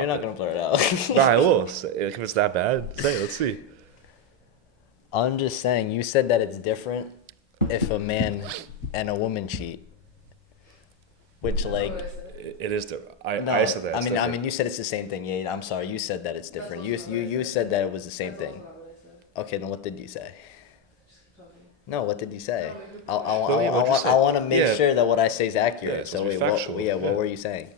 You're not gonna blur it out. Nah, I will. If it's that bad, say it. Let's see. I'm just saying. You said that it's different if a man and a woman cheat, which like. It is different. No, I said that. I mean, you said it's the same thing. Yeah, I'm sorry. You said that it's different. You said that it was the same thing. Okay, then what did you say? No, what did you say? I want to make sure that what I say is accurate. Yeah, so wait, what were you saying?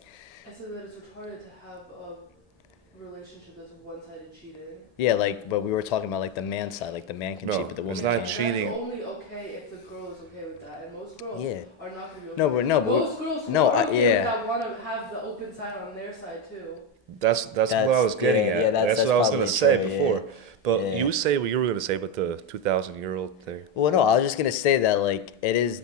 I said that it's retarded to have a relationship that's one-sided cheating. Yeah, like, but we were talking about like the man side, like the man can cheat, but the woman it's not can't. cheating. That's only okay if the girl is okay with that, and most girls are not gonna be okay. Most girls who are okay with that want to have the open side on their side too. That's what I was getting at. Yeah, that's what I was gonna say before. Yeah. But you say what you were gonna say about the 2,000-year-old thing. Well, no, I was just gonna say that like it is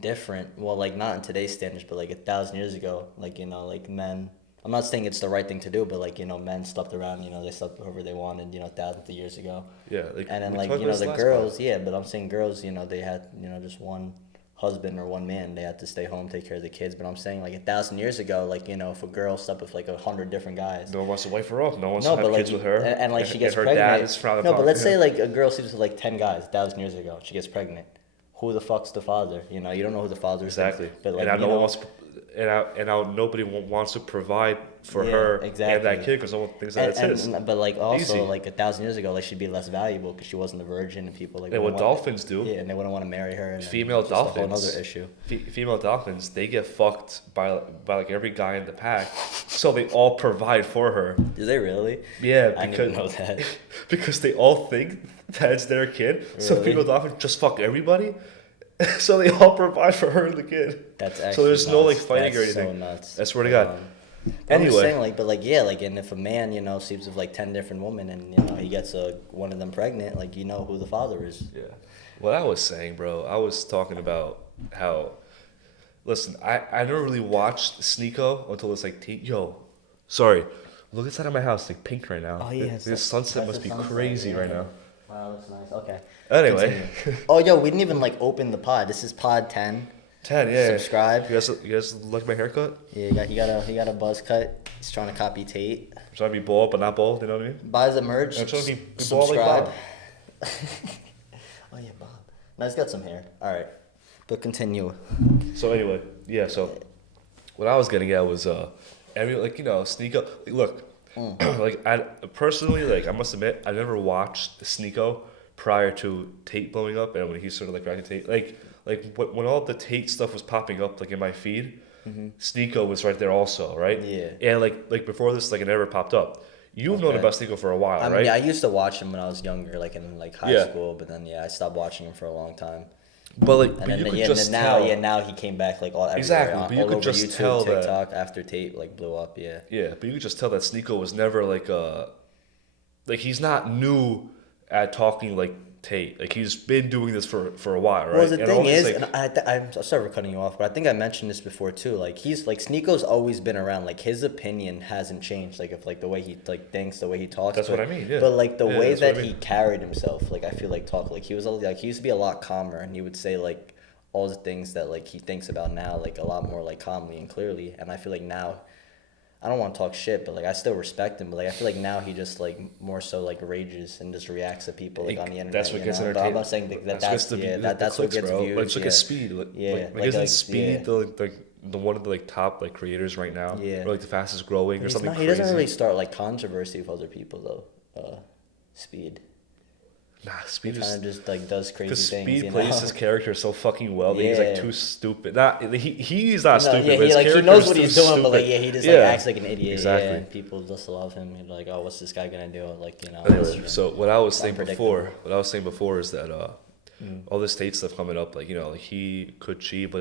different. Well, like not in today's standards, but like 1,000 years ago, like like men. I'm not saying it's the right thing to do, but like men slept around. They slept whoever they wanted. Thousands of years ago. Yeah, and then like the girls, but I'm saying girls, they had just one husband or one man. They had to stay home, take care of the kids. But I'm saying like 1,000 years ago, like if a girl slept with like 100 different guys, no one wants to wife her off. No one wants to have kids with her. And like she gets her pregnant. Dad is no, but let's say like a girl sleeps with like 10 guys 1,000 years ago. She gets pregnant. Who the fuck's the father? You don't know who the father is. Exactly. But like, and no one wants. And now nobody wants to provide for her and that kid because no one thinks that it's his. But like also Easy. like 1,000 years ago, like she'd be less valuable because she wasn't a virgin, and people like. And what dolphins do? Yeah, and they wouldn't want to marry her. And female dolphins. Another issue. Female dolphins, they get fucked by like every guy in the pack, so they all provide for her. Do they really? Yeah, I didn't know that. Because they all think that it's their kid. Really? So female dolphins just fuck everybody. So they all provide for her and the kid. That's actually so there's nuts. no like fighting That's or anything. So nuts. I swear to God. I'm just saying and if a man sleeps with like 10 different women and he gets one of them pregnant, like who the father is. Yeah. What I was saying, bro, I was talking about how. Listen, I never really watched Sneeko until it's like sorry, look inside of my house, like pink right now. Oh yeah. This sunset must be crazy right now. Wow, that's nice. Okay. Anyway. Oh, yo, we didn't even like open the pod. This is pod 10. 10, yeah. Subscribe. You guys like my haircut? Yeah, he got a buzz cut. He's trying to copy Tate. I'm trying to be bald, but not bald. You know what I mean? Buys the merch. I'm trying to be subscribe. bald like Bob. Oh yeah, Bob. No, he's got some hair. All right, but continue. So anyway, yeah. So what I was getting at was Sneeko. Look, like I personally, like I must admit, I never watched Sneeko prior to Tate blowing up, and when he sort of like reacted to Tate, like when all the Tate stuff was popping up like in my feed, Sneeko was right there also, right? Yeah. And like before this, like it never popped up. You've known about Sneeko for a while, right? Yeah, I used to watch him when I was younger, like in like high school, but then I stopped watching him for a long time. But like, and you could just tell. Now he came back like all everywhere, exactly. But you could just YouTube, tell TikTok, after Tate like blew up, yeah. Yeah, but you could just tell that Sneeko was never like he's not new at talking like Tate. Like he's been doing this for a while, right? Well, the thing is, and I'm sorry for cutting you off, but I think I mentioned this before too. Like he's like Sneeko's always been around. Like his opinion hasn't changed. Like if like the way he like thinks, the way he talks. That's what I mean. Yeah. But like the way that he carried himself, like I feel like he was like he used to be a lot calmer, and he would say like all the things that like he thinks about now, like a lot more like calmly and clearly. And I feel like now, I don't want to talk shit, but like I still respect him. But like I feel like now he just like more so like rages and just reacts to people like on the internet. That's what gets entertained. But I'm not saying that's what gets views. Like, it's like a speed. Isn't Speed the one of the like top like creators right now? Yeah. Or like the fastest growing or something. He doesn't really start like controversy with other people though. Speed. Nah, Speed kind of just like does crazy things. Speed plays his character so fucking well that he's like too stupid. He's not stupid. Yeah, but he knows what he's doing, stupid. but like he just like acts like an idiot. Exactly. Yeah, and people just love him. You're like, oh, what's this guy gonna do? Like Anyway, so what I was saying before is that all this Tate stuff coming up, like like he could cheat, but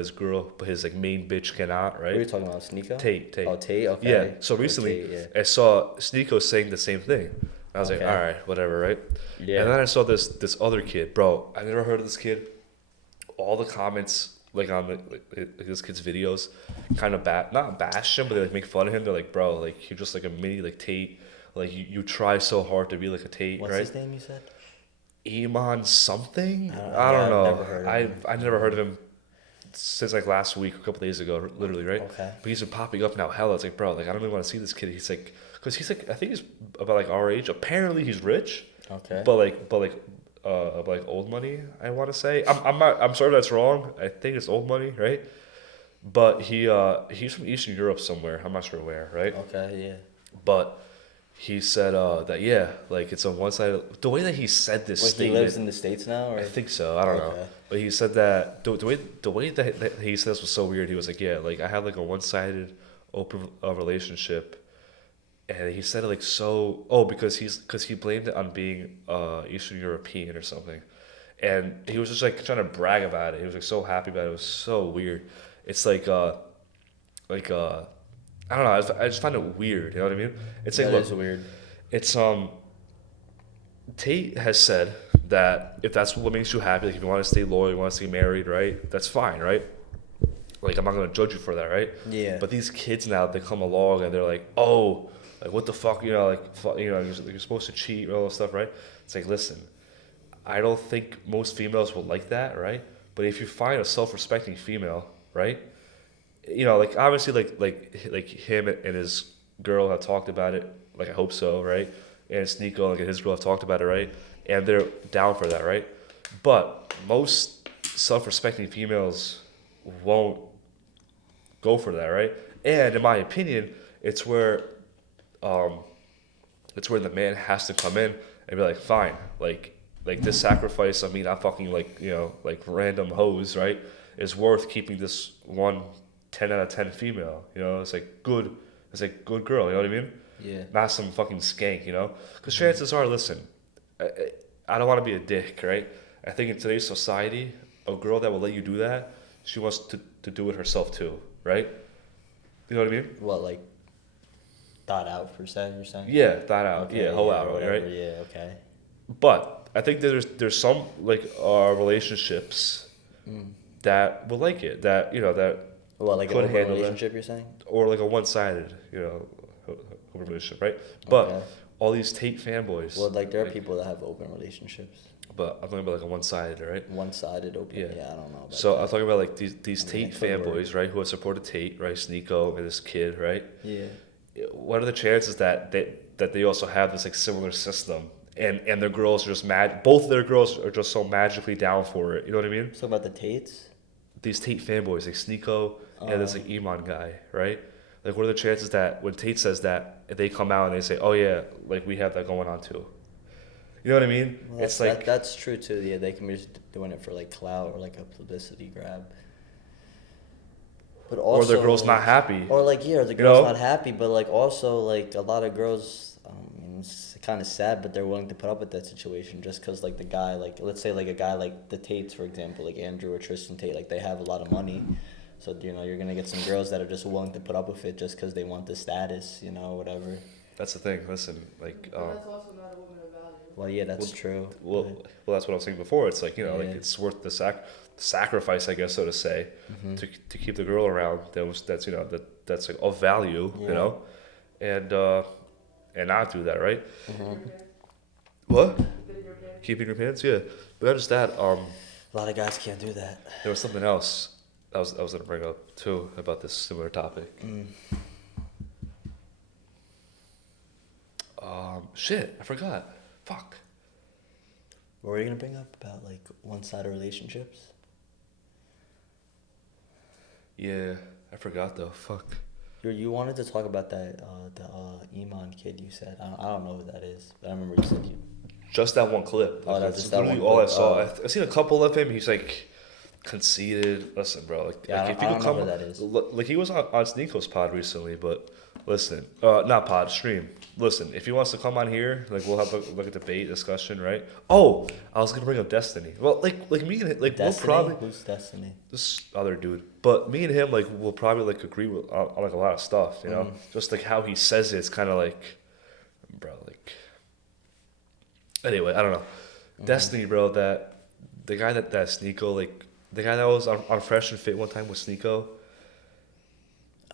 his like main bitch cannot, right? What are you talking about, Sneeko? Tate. Oh, Tate. Okay. Yeah. So recently, I saw Sneeko saying the same thing. I was like, all right, whatever, right? Yeah. And then I saw this other kid, bro. I never heard of this kid. All the comments like on this kid's videos, kind of not bash him, but they like make fun of him. They're like, bro, like you're just like a mini like Tate. Like you try so hard to be like a Tate, What's right? What's his name? You said. Iman something. I don't know. Never heard of him. I never heard of him since like last week, a couple days ago, literally, right? Okay. But he's been popping up now. Hella, it's like, bro, like I don't even want to see this kid. He's like because he's like, I think he's about like our age. Apparently he's rich. Okay. But like old money, I want to say. I'm sorry if that's wrong. I think it's old money, right? But he's from Eastern Europe somewhere. I'm not sure where, right? Okay, yeah. But he said that yeah, like it's on one side. The way that he said this statement. He lives in the States now, or? I think so. I don't know. But he said that the way that he said this was so weird. He was like, yeah, like I had like a one-sided open relationship. And he said it like so. Oh, because he blamed it on being Eastern European or something, and he was just like trying to brag about it. He was like so happy about it. It was so weird. It's like I don't know. I just find it weird. You know what I mean? It's like That is weird. It's Tate has said that if that's what makes you happy, like if you want to stay loyal, you want to stay married, right? That's fine, right? Like I'm not gonna judge you for that, right? Yeah. But these kids now, they come along and they're like, oh. Like what the fuck, you know, you're supposed to cheat and all that stuff, right? It's like, listen, I don't think most females will like that, right? But if you find a self-respecting female, right? You know, like obviously, like him and his girl have talked about it. Like I hope so, right? And Sneeko, like and his girl have talked about it, right? And they're down for that, right? But most self-respecting females won't go for that, right? And in my opinion, it's where the man has to come in and be like, fine, like this sacrifice of me not fucking like, you know, like random hoes, right, is worth keeping this one 10 out of 10 female, you know, it's like good girl, you know what I mean? Yeah. Not some fucking skank, you know, because chances are, listen, I don't want to be a dick, right? I think in today's society, a girl that will let you do that, she wants to do it herself too, right? You know what I mean? What, like thought out per se, you're saying? Yeah, thought out. Okay, yeah, whole out, whatever, right? Yeah, okay. But I think there's some like relationships that will like it, that you know that Well, like could an open handle relationship, that, you're saying? or like a one-sided, you know, open relationship, right? But Okay. all these Tate fanboys. Well, like there are people that have open relationships. But I'm talking about like a one-sided, right? One-sided open. Yeah. Yeah, I don't know. About So that. I'm talking about like these I mean, Tate it could work. fanboys, right, who have supported Tate, right, Sneeko and this kid, right? Yeah. What are the chances that they also have this like similar system, and their girls are just mad? Both of their girls are just so magically down for it. You know what I mean? So about the Tates? These Tate fanboys, like Sneeko and this like Iman guy, right? Like, what are the chances that when Tate says that, if they come out and they say, "Oh yeah, like we have that going on too"? You know what I mean? Well, it's like that's true too. Yeah, they can be just doing it for like clout or like a publicity grab. But also, or the girl's not happy. Or like yeah, the girl's not happy. But like also like a lot of girls, I mean, it's kind of sad, but they're willing to put up with that situation just because like the guy, like let's say like a guy like the Tates, for example, like Andrew or Tristan Tate, like they have a lot of money. So you know you're gonna get some girls that are just willing to put up with it just because they want the status, you know, whatever. That's the thing. Listen, like. But that's also not a woman of value. Well, yeah, that's true. Well, that's what I was saying before. It's like, you know, Yeah. like it's worth the sacrifice, I guess, so to say, to keep the girl around. That's you know that's like of value, you know, and not do that, right? What? Keeping your pants, yeah. But not just that. A lot of guys can't do that. There was something else I was gonna bring up too about this similar topic. Shit, I forgot. Fuck. What were you gonna bring up about like one-sided relationships? Yeah, I forgot though. Fuck. You wanted to talk about that the Iman kid you said. I don't know who that is, but I remember you said you. Just that one clip. Oh, that's just that literally one all clip. I saw. Oh. I've seen a couple of him. He's like conceited. Listen, bro. Like, Yeah, like I don't know who that is. Like he was on Sneeko's pod recently, but listen, not pod, stream. Listen, if he wants to come on here, like we'll have like a debate discussion, right? Oh, I was gonna bring up Destiny. Well, like me and like Destiny? we'll probably Who's Destiny? this other dude, but me and him like will probably like agree with on like a lot of stuff, you know. Just like how he says it, it's kind of like, bro, like. Anyway, I don't know. Destiny, bro. That the guy that Sneeko, like the guy that was on Fresh and Fit one time with Sneeko.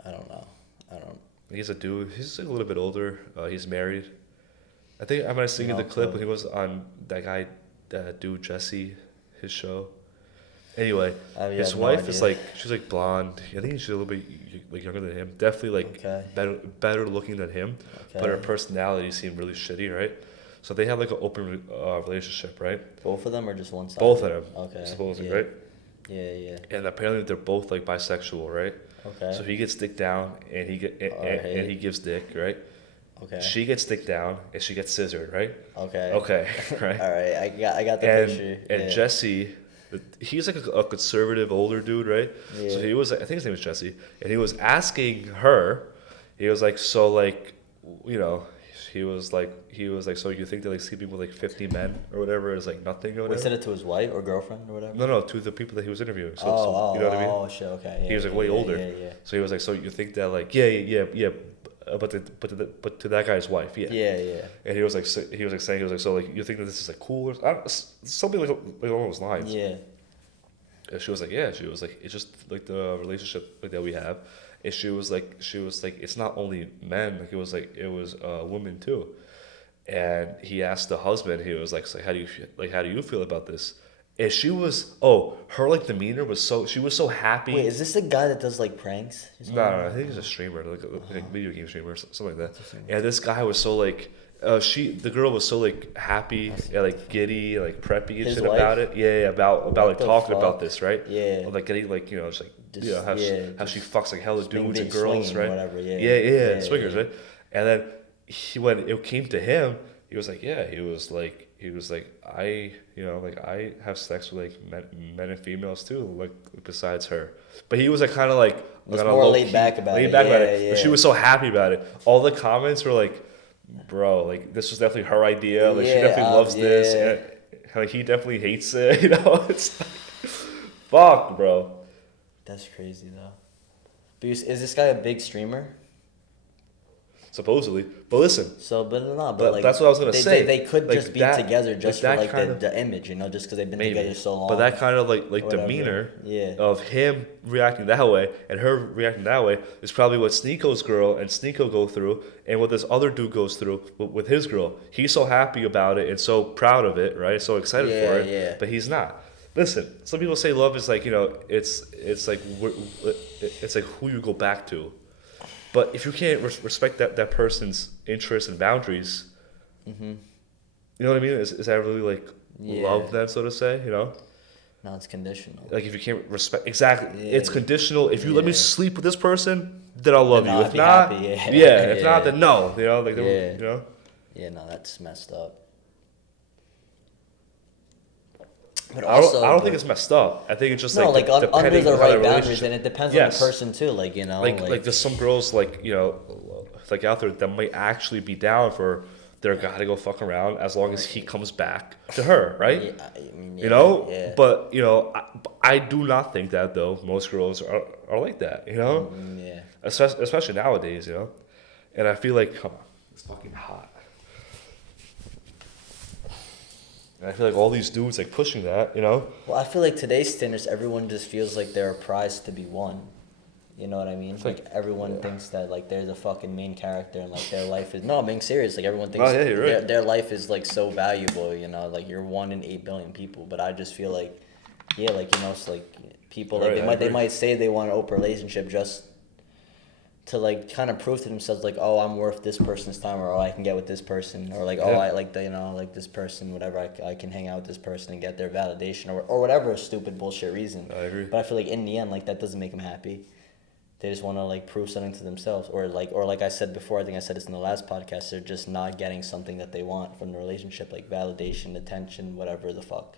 I don't know. I don't. He's a dude. He's like a little bit older. He's married. I think I might have seen you the clip when he was on that guy, that dude Jesse, his show. Anyway, his no wife is idea. she's like blonde. I think she's a little bit like younger than him. Definitely like better looking than him. But her personality seemed really shitty, right? So they had like an open relationship, right? Both of them or just one side? Both of them. Okay. Supposedly, yeah. right? Yeah. And apparently they're both like bisexual, right? Okay. So he gets dick down and and he gives dick, right? Okay. She gets dick down and she gets scissored, right? Okay. Okay, right. All right, I got the picture. And Jesse, he's like a conservative older dude, right? Yeah. So he was, I think his name was Jesse, and he was asking her, he was like, so like, you know, he was like, so you think that like sleeping with like 50 men or whatever is like nothing or whatever? He said it to his wife or girlfund or whatever? No, to the people that he was interviewing. So, you know what I mean? Oh, shit, okay. Yeah, he was like way older. Yeah. So he was like, so you think that like, yeah, but to that guy's wife, yeah. Yeah. And he was like saying, so like, you think that this is like cool or something like along those lines. Yeah. And she was like, yeah. She was like, it's just like the relationship like that we have. And she was like, it's not only men. Like it was women too. And he asked the husband. He was like, so how do you feel about this? And she was, her like demeanor was she was so happy. Wait, is this the guy that does like pranks? No, I think he's a streamer, like a video game streamer, something like that. And this guy was so like, the girl was so like happy and like giddy, and, like preppy and shit about it. Yeah, about like talking about this, right? Yeah. Like getting like, you know, just like how she fucks like hella dudes and girls, right? Whatever, yeah, swingers, right? And then when it came to him, he was like, I have sex with like men and females too, like besides her. But he was like kind of like more laid back about it. But she was so happy about it. All the comments were like, bro, like this was definitely her idea. Like she definitely loves this. And like he definitely hates it. You know, it's like, fuck, bro. That's crazy though. But is this guy a big streamer? Supposedly, but listen. But like that's what I was gonna say. They could like just be together just for like the image, you know, just because they've been maybe together so long. But that kind of like demeanor of him reacting that way and her reacting that way is probably what Sneeko's girl and Sneeko go through, and what this other dude goes through with his girl. He's so happy about it and so proud of it, right? So excited for it, but he's not. Listen, some people say love is like, you know, it's like who you go back to. But if you can't respect that person's interests and boundaries, you know what I mean? Is that really like love then, so to say? You know? No, it's conditional. Like if you can't respect, exactly, it's conditional. If you let me sleep with this person, then I'll love you. If not, if not, then no. You know, like you know. Yeah, no, that's messed up. But also, I don't think it's messed up. I think it's just like under the right boundaries, and it depends on the person too. Like, you know, like there's some girls like, you know, like out there that might actually be down for their guy to go fuck around as long as he comes back to her, right? You know, but you know, I do not think that though. Most girls are like that, you know, especially nowadays, you know, and I feel like, come on, it's fucking hot. And I feel like all these dudes like pushing that, you know? Well, I feel like today's standards, everyone just feels like they're a prize to be won. You know what I mean? Like everyone thinks that like they're the fucking main character and like their life is... No, I'm being serious. Like everyone thinks their life is like so valuable, you know? Like you're 1 in 8 billion people. But I just feel like, like, you know, it's like people, like they might say they want an open relationship just to like kind of prove to themselves like, oh, I'm worth this person's time, or I can get with this person, or like, oh, I like the, you know, like this person, whatever, I can hang out with this person and get their validation, or whatever stupid bullshit reason. I agree. But I feel like in the end, like that doesn't make them happy. They just want to like prove something to themselves, or like I said before, I think I said this in the last podcast, they're just not getting something that they want from the relationship, like validation, attention, whatever the fuck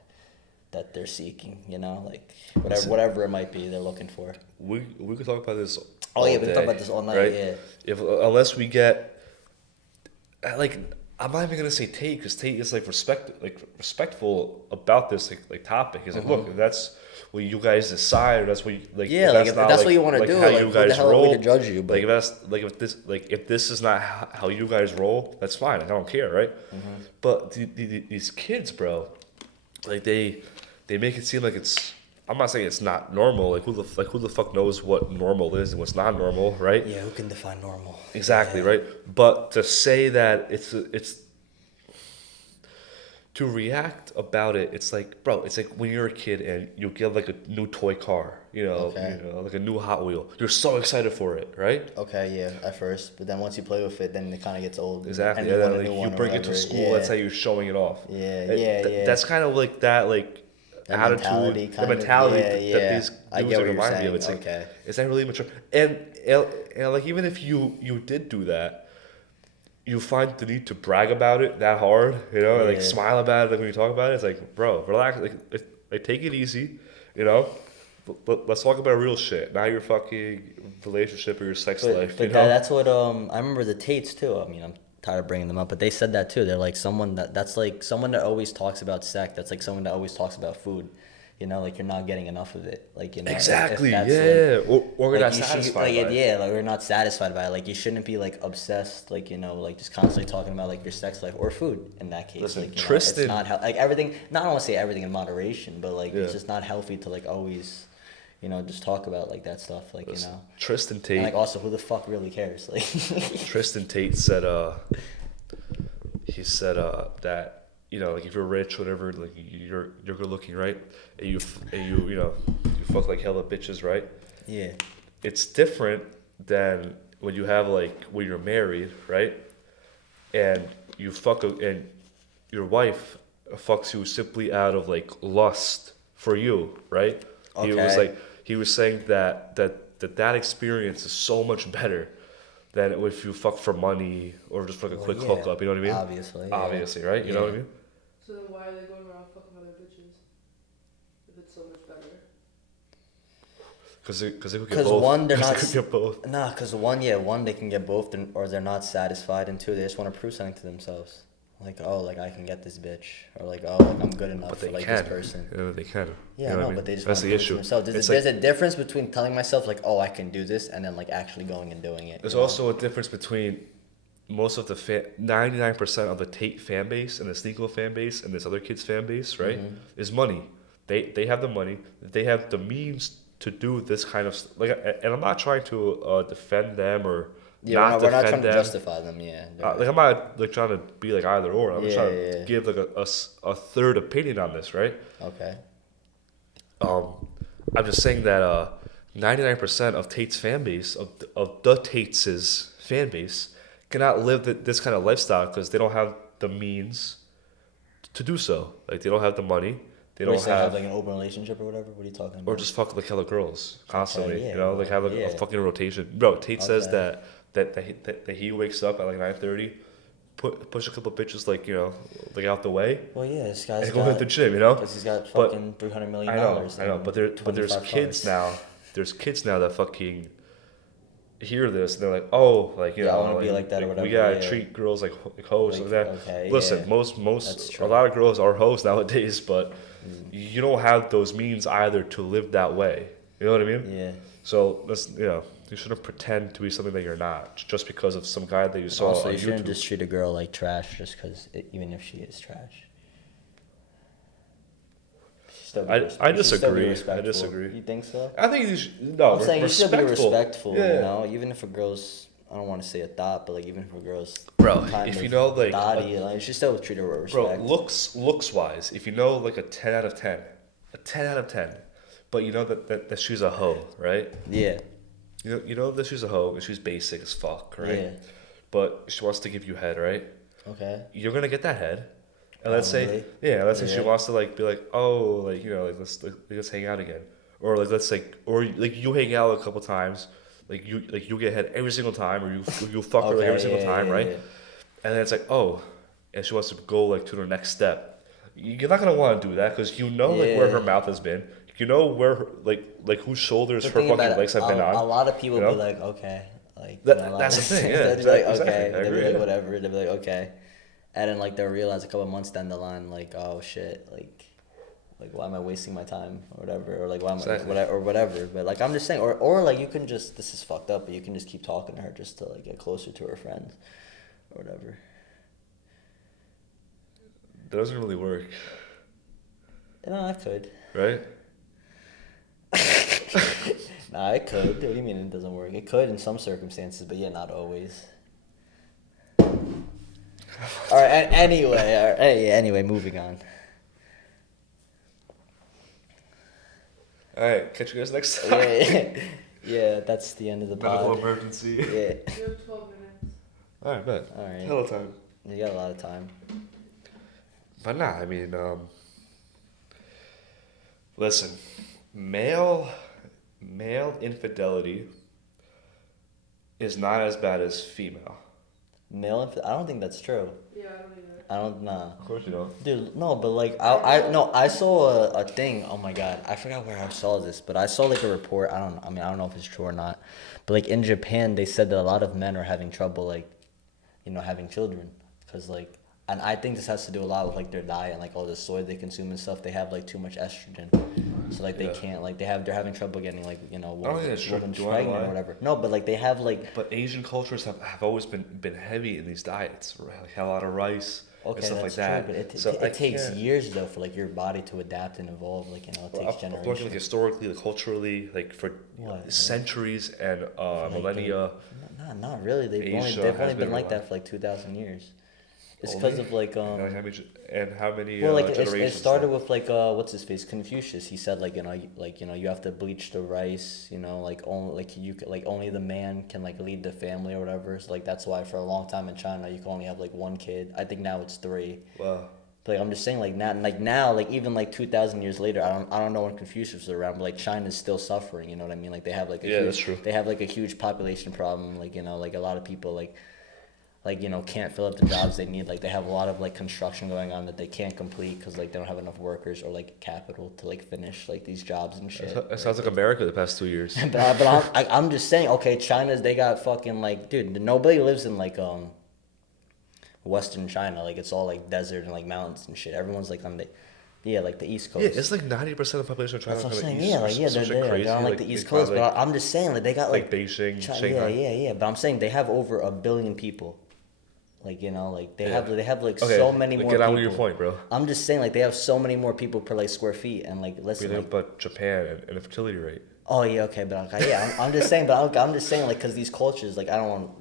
that they're seeking, you know, like whatever it might be they're looking for. We could talk about this. We can talk about this all night, right? Yeah. Unless we get, like, I'm not even gonna say Tate, because Tate is like respectful about this like topic. He's like, look, if that's what you guys decide, or that's what you, like, if that's what you want to do, how like, you who guys the hell roll, are we to judge you? But if this is not how you guys roll, that's fine. Like, I don't care, right? But these kids, bro, like they make it seem like it's. I'm not saying it's not normal. Like who the fuck knows what normal is and what's not normal, right? Yeah, who can define normal? Exactly, right. But to say that it's to react about it, it's like, bro, it's like when you're a kid and you get like a new toy car, like a new Hot Wheel. You're so excited for it, right? Okay, yeah, at first, but then once you play with it, then it kind of gets old. Exactly. And Yeah, like you bring it to school. That's how you're showing it off. Yeah. That's kind of like that, like that attitude, the mentality that these dudes are reminding me of. It's like, is that really mature? And like even if you did do that, you find the need to brag about it that hard, and like smile about it, like when you talk about it. It's like, bro, relax, like take it easy, But let's talk about real shit. Not your fucking relationship or your sex life. But that's what I remember the Tates too. I mean, I'm tired of bringing them up, but they said that too. They're like that's like someone that always talks about sex. That's like someone that always talks about food. Like you're not getting enough of it. Like exactly. Like, or we're not satisfied. By it. Like we're not satisfied by it. Like you shouldn't be like obsessed. Like like just constantly talking about like your sex life or food in that case. Listen, like Tristan, it's not like everything. Not I want to say everything in moderation, but like it's just not healthy to like always. Just talk about like that stuff, like Tristan Tate. And, like also, who the fuck really cares? Like Tristan Tate said, he said that like if you're rich, whatever, like you're good looking, right? And you fuck like hella bitches, right? Yeah. It's different than when you have like when you're married, right? And you and your wife fucks you simply out of like lust for you, right? Okay. He was saying that experience is so much better than if you fuck for money or just like a quick hookup. You know what I mean? Obviously, right? You know what I mean? So then why are they going around fucking other bitches if it's so much better? Because they could get both. Because one, they're not. They could get both. Nah, because one, they can get both, or they're not satisfied, and two, they just want to prove something to themselves. Like, oh, like I can get this bitch, or like, oh, like I'm good enough for like this person. They can. Yeah, no, but they just that's want to the prove it issue. to themselves. There's a difference between telling myself like, oh, I can do this, and then like actually going and doing it. There's also a difference between most of the 99% of the Tate fan base and the Sneako fan base and this other kid's fan base, right? Mm-hmm. Is money. They have the money. They have the means to do this kind of and I'm not trying to defend them or. Yeah, we're not trying to justify them. Yeah, like I'm not like trying to be like either or. I'm just trying to give like a third opinion on this, right? Okay. I'm just saying that 99% of Tate's fan base of the Tates' fan base cannot live this kind of lifestyle because they don't have the means to do so. Like they don't have the money. They don't have like an open relationship or whatever. What are you talking about? Or just fuck like hella girls constantly. Okay, like have a fucking rotation. Bro, Tate says that he wakes up at like 9:30, push a couple bitches like out the way. Well, yeah, this guy's and go hit the gym, because he's got fucking $300 million. I know, but there's kids now. There's kids now that fucking hear this and they're like, oh, like I want to be like that or whatever. We gotta treat girls like hoes like that. Okay, listen, most a lot of girls are hoes nowadays, but you don't have those means either to live that way. You know what I mean? Yeah. So let's you shouldn't pretend to be something that you're not just because of some guy that you saw also, on you shouldn't YouTube. just treat a girl like trash just because even if she is trash. I disagree. I disagree. You think so? I think you should, no. I'm saying you should be respectful. Yeah. Even if a girl's, I don't want to say a thought, but like even if a girl's, bro, if you know like, you should still treat her with respect. Bro, looks wise, if you know like a 10 out of 10, but you know that she's a hoe, right? Yeah. You know that she's a hoe and she's basic as fuck, right? Yeah. But she wants to give you head, right? Okay. You're gonna get that head. And let's say she wants to like be like, oh, like let's hang out again, or like you hang out a couple times, like you get head every single time, or you fuck her like every single time, right? Yeah. And then it's like, oh, and she wants to go like to the next step. You're not gonna want to do that because like where her mouth has been, where her, like whose shoulders her fucking legs have been on. A lot of people be like, okay, like that's the thing. Yeah, they'd be like, okay, they'd be like, whatever. They'd be like, okay. And then like they'll realize a couple months down the line, like, oh shit, like why am I wasting my time or whatever, or like why am I whatever. But like I'm just saying, or like you can just, this is fucked up, but you can just keep talking to her just to like get closer to her friends or whatever. That doesn't really work. No, I could. Right? Nah, it could. What do you mean it doesn't work? It could in some circumstances, but yeah, not always. All right. Anyway, moving on. All right, catch you guys next time. Yeah, that's the end of the pod. Medical emergency. Yeah. You have 12 minutes. All right, bet. All right. Hell of time. You got a lot of time. But nah, I mean, listen, male infidelity is not as bad as female. I don't think that's true. Yeah, I don't either. I don't, nah. Of course you don't. Dude, no, but like, I saw a thing, oh my god, I forgot where I saw this, but I saw like a report, I don't know if it's true or not, but like in Japan, they said that a lot of men are having trouble, like, having children, because like, and I think this has to do a lot with like their diet and like all the soy they consume and stuff, they have like too much estrogen, so like they can't, like they're having trouble getting like, women pregnant or whatever. No, but like they have like. But Asian cultures have always been heavy in these diets, like a lot of rice. Okay, and stuff that's like that. True, but it takes years though for like your body to adapt and evolve. Like it takes generations. I'm talking like historically, like culturally, like for centuries and millennia. Not really. They've only been like that for like 2,000 years. It's because of like how many well, like generations? It started with like what's his face, Confucius. He said like you have to bleach the rice. Only the man can like lead the family or whatever. So like that's why for a long time in China you can only have like one kid. I think now it's 3. Wow. But like I'm just saying now even like 2,000 years later I don't know when Confucius was around, but like China's still suffering. You know what I mean? Like they have like that's true. They have like a huge population problem. Like like a lot of people can't fill up the jobs they need. Like they have a lot of like construction going on that they can't complete because like they don't have enough workers or like capital to like finish like these jobs and shit. It sounds like America the past 2 years. but I'm just saying, okay, they got fucking like, dude, nobody lives in like Western China. Like it's all like desert and like mountains and shit. Everyone's like on the East Coast. Yeah, it's like 90% of the population of China. That's what I'm saying. They're on like the East Coast. But I'm just saying, like they got like Beijing, Shanghai. Yeah. But I'm saying they have over 1 billion people. Like they have so many more. Get on people. with your point, bro. I'm just saying like they have so many more people per like square feet and like listen. But Japan and the fertility rate. Oh yeah, okay, but okay, yeah, I'm just saying, I'm just saying like because these cultures like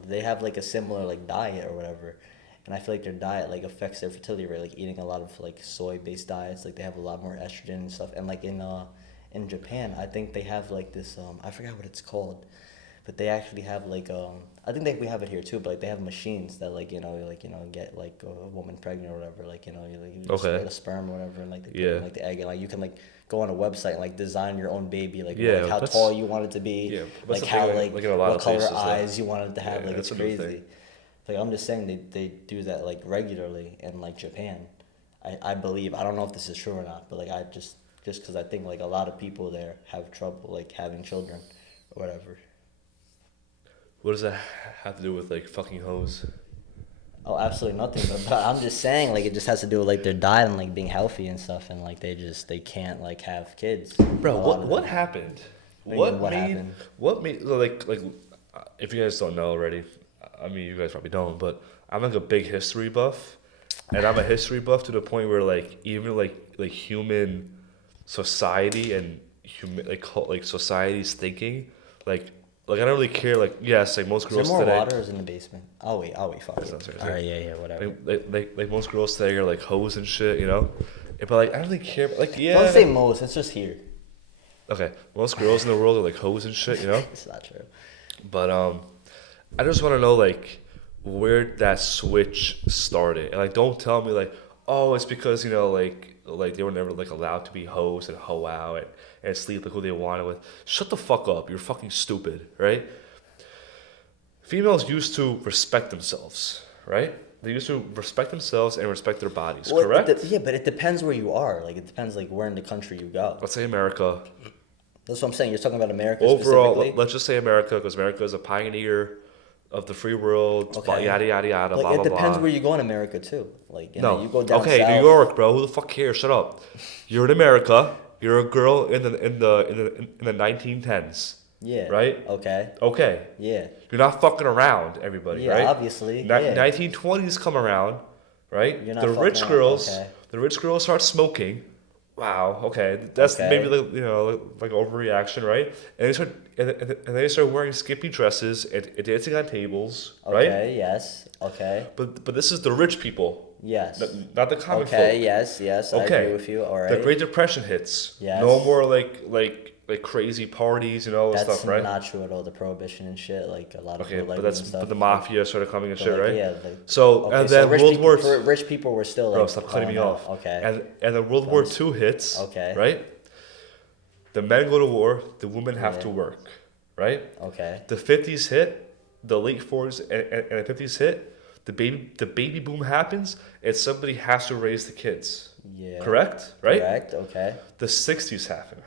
they have like a similar like diet or whatever, and I feel like their diet like affects their fertility rate. Like eating a lot of like soy based diets, like they have a lot more estrogen and stuff. And like in Japan, I think they have like this I forgot what it's called. But they actually have like I think we have it here too, but like they have machines that get like a woman pregnant or whatever, you just get a sperm or whatever and like they put in, like the egg and like you can like go on a website and like design your own baby like how tall you want it to be, like how what color eyes you want it to have, like it's crazy. Like I'm just saying they do that like regularly in like Japan. I believe, I don't know if this is true or not, but like I just because I think like a lot of people there have trouble like having children or whatever. What does that have to do with like fucking hoes? Oh, absolutely nothing. But I'm just saying, like, it just has to do with like their diet and like being healthy and stuff, and like they can't like have kids. Bro, what happened? What made like if you guys don't know already, I mean you guys probably don't, but I'm like a big history buff, and I'm a history buff to the point where like even like human society and like society's thinking like I don't really care. Like yes, like most girls today. Is there more water? Or is in the basement? I'll wait. Fuck it. All right, yeah, whatever. Like most girls today are like hoes and shit, you know. But like I don't really care. Like yeah. Don't say most. It's just here. Okay, most girls in the world are like hoes and shit, you know. It's not true. But I just want to know like where that switch started, and like don't tell me like it's because like they were never like allowed to be hoes and hoe out and sleep like who they wanted with. Shut the fuck up. You're fucking stupid, right? Females used to respect themselves, right? They used to respect themselves and respect their bodies, correct? But it depends where you are. Like, it depends, like, where in the country you go. Let's say America. That's what I'm saying. You're talking about America overall, specifically? let's just say America, because America is a pioneer of the free world, okay. Yada, yada, yada, like, blah, blah, blah. It depends where you go in America, too. Like, you know, you go down south. New York, bro. Who the fuck cares? Shut up. You're in America. You're a girl in the 1910s. Yeah. Right? Okay. Yeah. You're not fucking around, everybody, right? Yeah, obviously. 1920s come around, right? You're not the rich girls start smoking, wow, okay, that's maybe like, like overreaction, right? And they start wearing skimpy dresses and dancing on tables, right? Okay, yes, okay. But this is the rich people. Yes. Not the common folk. Okay, yes, I agree with you. All right. The Great Depression hits. Yes. No more like crazy parties, all this stuff, right? That's not true at all. The prohibition and shit, like a lot of Okay, bootleggers but and stuff. but the mafia started coming and shit, like, right? Yeah. So okay, and then rich people were still like. Bro, stop cutting me off. Okay. And then World War II hits. Okay. Right. The men go to war. The women have to work. Right. Okay. The 50s hit. The late 40s and the 50s hit. The baby boom happens, and somebody has to raise the kids. Yeah. Correct. Right. Correct. Okay. The 60s happen.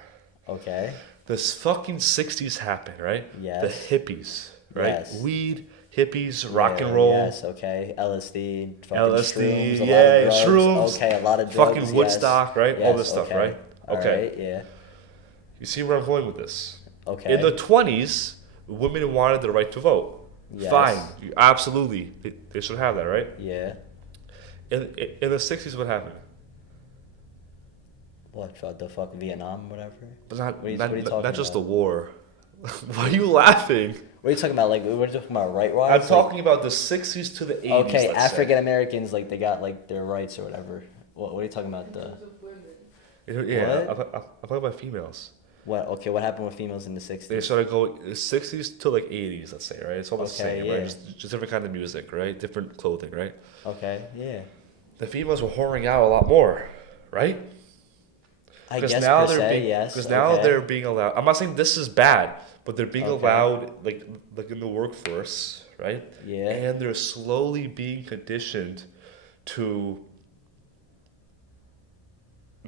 Okay. This fucking 60s happen, right? Yes. The hippies, right? Yes. Weed, hippies, rock and roll. Yes, okay. LSD, fucking LSD, shrooms, a yeah, lot of drugs. shrooms. Okay, a lot of drugs. Fucking Woodstock, right? Yes, All this stuff, right? All Okay. right, yeah. You see where I'm going with this? Okay. In the 20s, women wanted the right to vote. Yes. Fine. Absolutely. They should have that, right? Yeah. In the 60s, what happened? What, the fuck, Vietnam, whatever? But what are you talking not just the about? war. Why are you laughing? What are you talking about? Like, we're talking about right-wise? I'm talking about the 60s to the 80s. Okay, let's say. African Americans, like, they got, like, their rights or whatever. What are you talking about? Yeah, I'm talking about females. What? Okay, what happened with females in the 60s? They started going 60s to like 80s, let's say, right? It's all the same, yeah. right? Just different kind of music, right? Different clothing, right? Okay, yeah. The females were whoring out a lot more, right? I guess now per se, yes. Because now they're being allowed. I'm not saying this is bad, but they're being allowed like in the workforce, right? Yeah. And they're slowly being conditioned to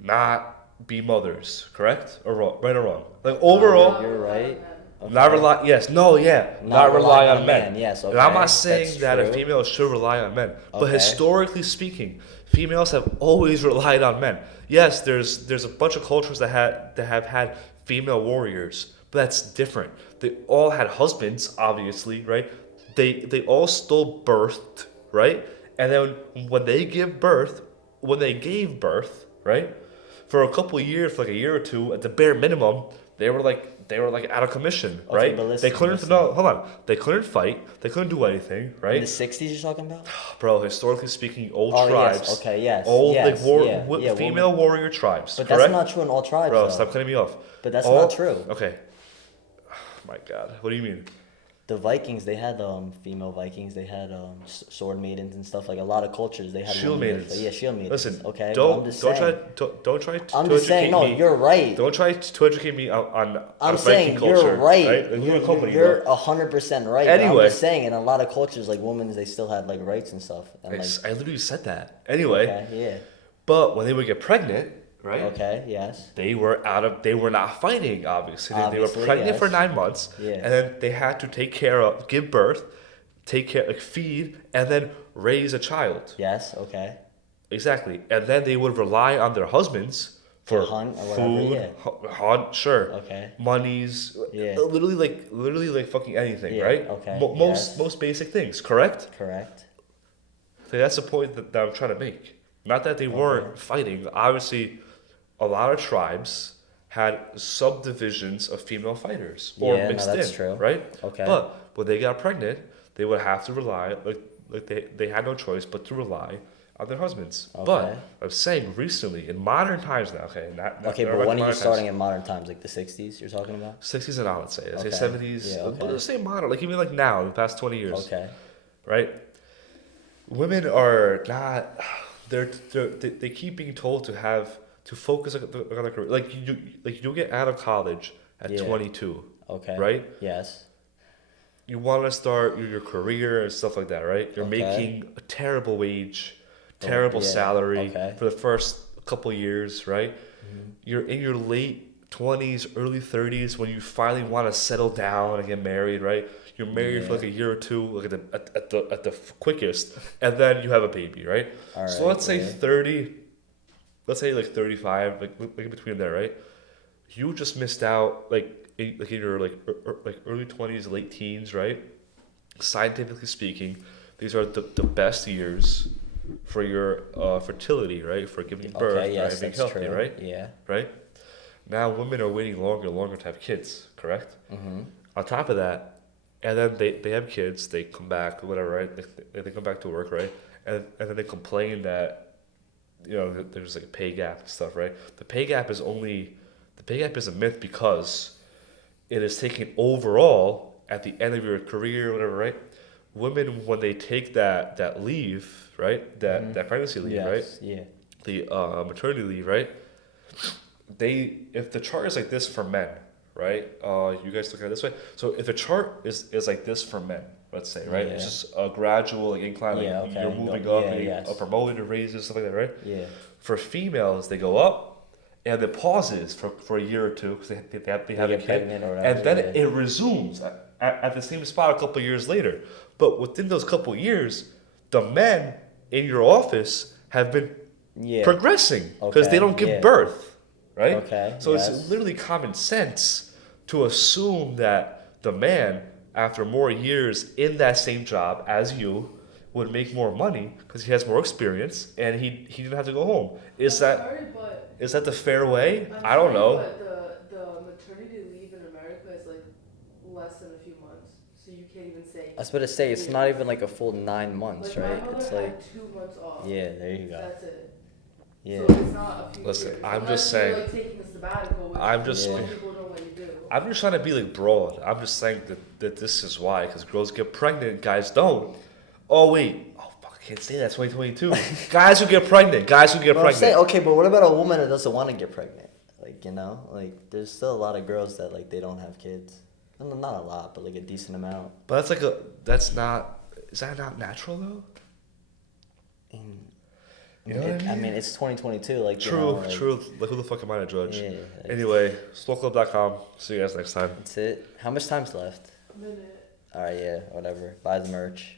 not be mothers, correct or wrong? Right or wrong? Like overall, You're right. Okay. not rely. Yes, no, yeah, not rely on men. Yes, okay. And I'm not saying That's that true. a female should rely on men, but Okay. historically speaking, females have always relied on men. Yes, there's a bunch of cultures that have had female warriors, but that's different. They all had husbands, obviously, right? They all still birthed, right? And then when they gave birth, right? For a couple of years, for like a year or two, at the bare minimum, they were like out of commission, right? but listen, they couldn't. No, hold on. They couldn't fight. They couldn't do anything, right? In the 60s you're talking about? Bro, historically speaking, old Oh, tribes. yes, okay, yes. Old yes, female warrior tribes. But correct? that's not true in all tribes, Bro, though. stop cutting me off. But that's not true. Okay. My God, what do you mean? The Vikings, they had female Vikings. They had sword maidens and stuff. Like a lot of cultures, they had Shield women maidens. yeah, shield maidens. Listen, okay. don't I'm just try saying. don't try to I'm just saying. No, educate me. you're right. Don't try to educate me on I'm Viking saying culture. you're right. Right? Like, You're, a company, you're bro. 100% right. But Anyway. I'm just saying, in a lot of cultures, like women, they still had like rights and stuff. And, I literally said that. Anyway, okay, yeah. but when they would get pregnant, right? Okay, yes. They were not fighting, obviously. They were Obviously, pregnant yes. for 9 months. Yeah. And then they had to give birth, feed, and then raise a child. Yes, okay. Exactly. And then they would rely on their husbands for hunt or whatever, food, yeah. hunt, sure. Okay. Monies, Yeah. literally like fucking anything, Yeah, right? okay, Most basic things, correct? Correct. So that's the point that I'm trying to make. Not that they weren't fighting. Obviously, a lot of tribes had subdivisions of female fighters or Yeah, no, mixed that's in, true. right? Okay. But when they got pregnant, they would have to rely they had no choice but to rely on their husbands. Okay. But I'm saying recently, in modern times now, okay, not Okay, not but back when in are you modern starting times. in modern times? Like the 60s you're talking about? 60s and on, let's say. Let's say Okay. 70s. Yeah, okay. But let's say modern, like even like now, the past 20 years. Okay. Right? Women are not. They keep being told to focus on their career. Like you get out of college at Yeah. 22. Okay. Right? Yes. You want to start your career and stuff like that, right? You're Okay. making a terrible wage, terrible yeah, salary okay. for the first couple years, right? Mm-hmm. You're in your late 20s, early 30s when you finally want to settle down and get married, right? You're married for Yeah. like a year or two, like at the quickest, and then you have a baby, right? All So right, let's say yeah. 30, let's say like 35, like in between there, right? You just missed out in your like early 20s, late teens, right? Scientifically speaking, these are the best years for your fertility, right? For giving birth, Okay, yes, right? Being that's healthy, true. right? Yeah. Right? Now women are waiting longer and longer to have kids, correct? Mm-hmm. On top of that, and then they have kids, they come back, whatever, right? They come back to work, right? And then they complain that, there's like a pay gap and stuff, right? The pay gap is a myth because it is taken overall at the end of your career, whatever, right? Women, when they take that leave, right? That pregnancy leave, right? Yeah. The maternity leave, right? If the chart is like this for men, right? You guys look at it this way. So if the chart is like this for men, let's say, right? Yeah. It's just a gradual incline, Yeah, okay. you're moving up, getting promoted, raises, stuff like that, right? Yeah. For females, they go up, and it pauses for a year or two because they have a kid, and then it resumes at the same spot a couple of years later. But within those couple of years, the men in your office have been progressing because they don't give birth, right? Okay. So it's literally common sense to assume that the man, after more years in that same job as you, would make more money because he has more experience and he didn't have to go home. Is that the fair way? I don't know. But the maternity leave in America is like less than a few months, so you can't even say. I was about to say it's not even like a full 9 months, like right? My mother it's had like 2 months off. Yeah, there you go. That's it. Yeah. So it's not a few Listen, years. I'm Unless just saying. You're like taking a sabbatical, which I'm just. most people don't let you do. I'm just trying to be like broad. I'm just saying that this is why, because girls get pregnant, guys don't. Oh wait, fuck, I can't say that. 2022. Guys who get pregnant. I'm saying, okay, but what about a woman that doesn't want to get pregnant? Like, there's still a lot of girls that like they don't have kids. No, not a lot, but like a decent amount. But is that not natural though? You know what I mean? It's 2022. Like true. Like who the fuck am I to judge? Yeah. Anyway, SWOLclub.com. See you guys next time. That's it. How much time's left? A minute. All right, yeah, whatever. Buy the merch.